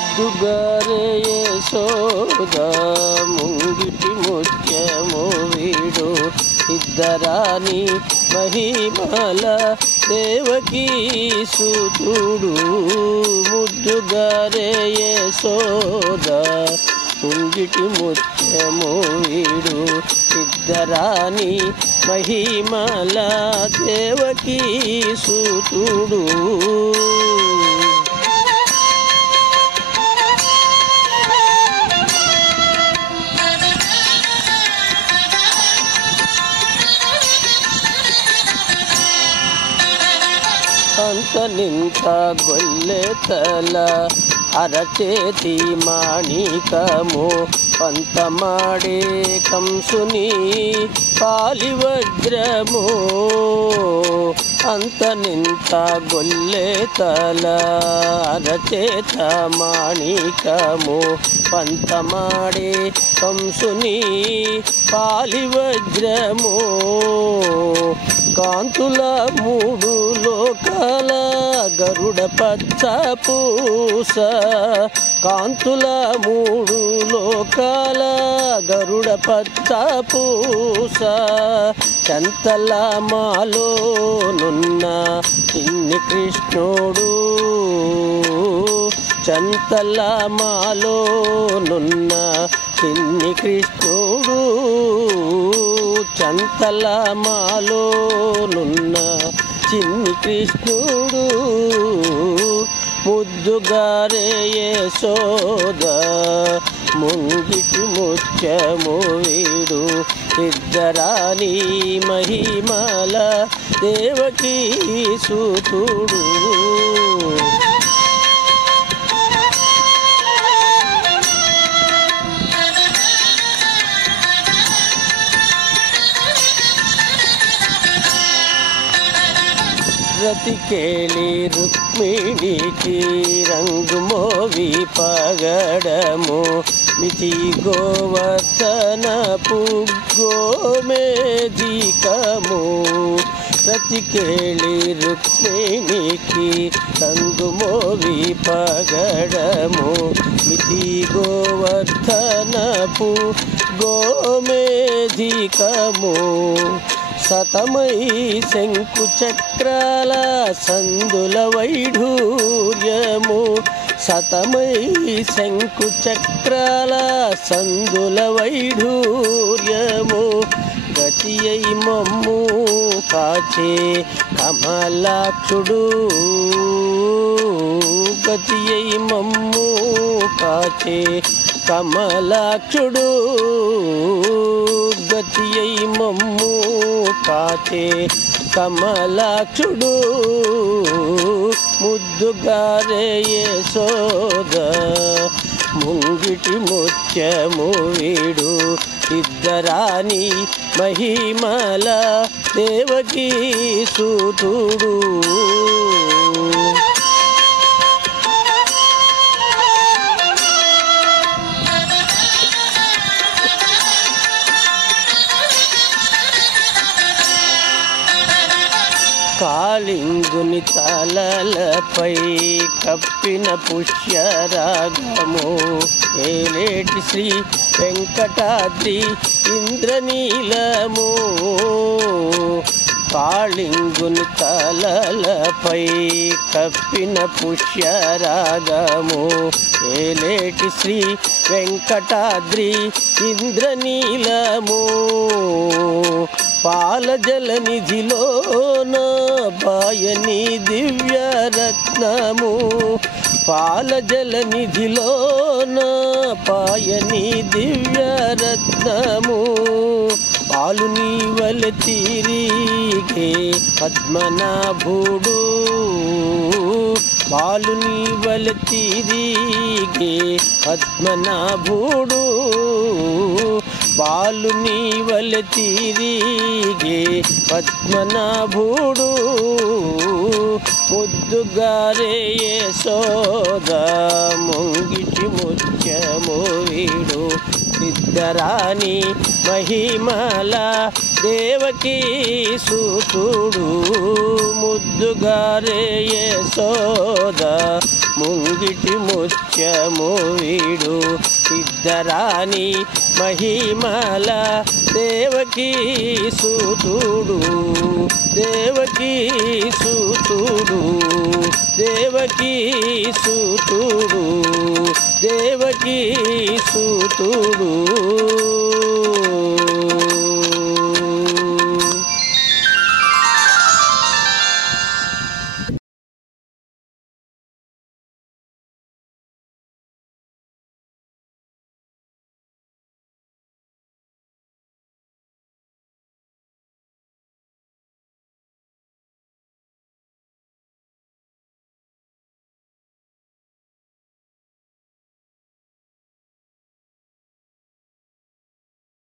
ముద్దుగారే యశోద ముంగిటి ముత్యము వీడు ఇద్దరాని మహిమల దేవకీ సుతుడు ముద్దుగారే యశోద ముంగిటి ముత్యము వీడు ఇద్దరాని మహిమల దేవకీ సుతుడు అంతనింత గొల్లెతల అరచేతి మాణికము పంతమాడే కంసుని పాలివజ్రము అంతనింత గొల్లెతల అరచేత మాణికము పంతమాడే కంసుని పాలివజ్రము కాంతుల మూడు లోకాల గరుడ పచ్చ పూస కాంతుల మూడు లోకాల గరుడ పచ్చ పూస చంతల మాలో నున్న చిన్ని కృష్ణుడు చంతల మాలో నున్న చిన్ని కృష్ణుడు చంతల మాలో నున్న చిన్ని కృష్ణుడు ముద్దుగారే యశోద ముంగిటి ముత్యము వీడు ఇద్దరాని మహిమల దేవకీ సుతుడు రతికేళి రుక్మిణికి రంగు మోవి పగడము మితి గోవర్ధనపు గోమేధికము రతికేళి రుక్మిణికి రంగు మోవి పగడము మితి గోవర్ధనపు గోమేధికము సతమై శంకు చక్రాల సందుల వైఢూర్యము సతమై శంకు చక్రాల సందుల వైఢూర్యము గతి అయి మమ్ము కాచే కమలాక్షుడు గతి అయి మమ్ము కాచే కమలాక్షుడు గతి అయి మమ్ము కాచే కమలాక్షుడు ముద్దుగారే యశోద ముంగిటి ముత్యము వీడు ఇద్దరాని మహిమల దేవకీ సుతుడు కాళింగుని తలలపై కప్పిన పుష్యరాగము ఏలేటి శ్రీ వెంకటాద్రి ఇంద్రనీలము కాళింగుని తలలపై కప్పిన పుష్యరాగము ఏలేటి శ్రీ వెంకటాద్రి ఇంద్రనీలము పాలజల నిధిలోన బాయని దివ్యరత్నము పాలజల నిధిలోన పాయని దివ్యరత్నము పాలు నీవల తిరిగే పద్మనాభుడు పాలు నీవల తిరిగే పద్మనాభుడు పాలు నీవల తిరిగే పద్మనాభుడు ముద్దుగారే యశోద ముంగిటి ముత్యము వీడు ఇద్దరాని మహిమల దేవకీ సూతుడు ముద్దుగారే యశోద ముంగిటి ముత్యము వీడు సిద్ధరాణి మహిమల దేవకీ సూతుడు దేవకీ సూతుడు దేవకీ సూతుడు దేవకీ సూతుడు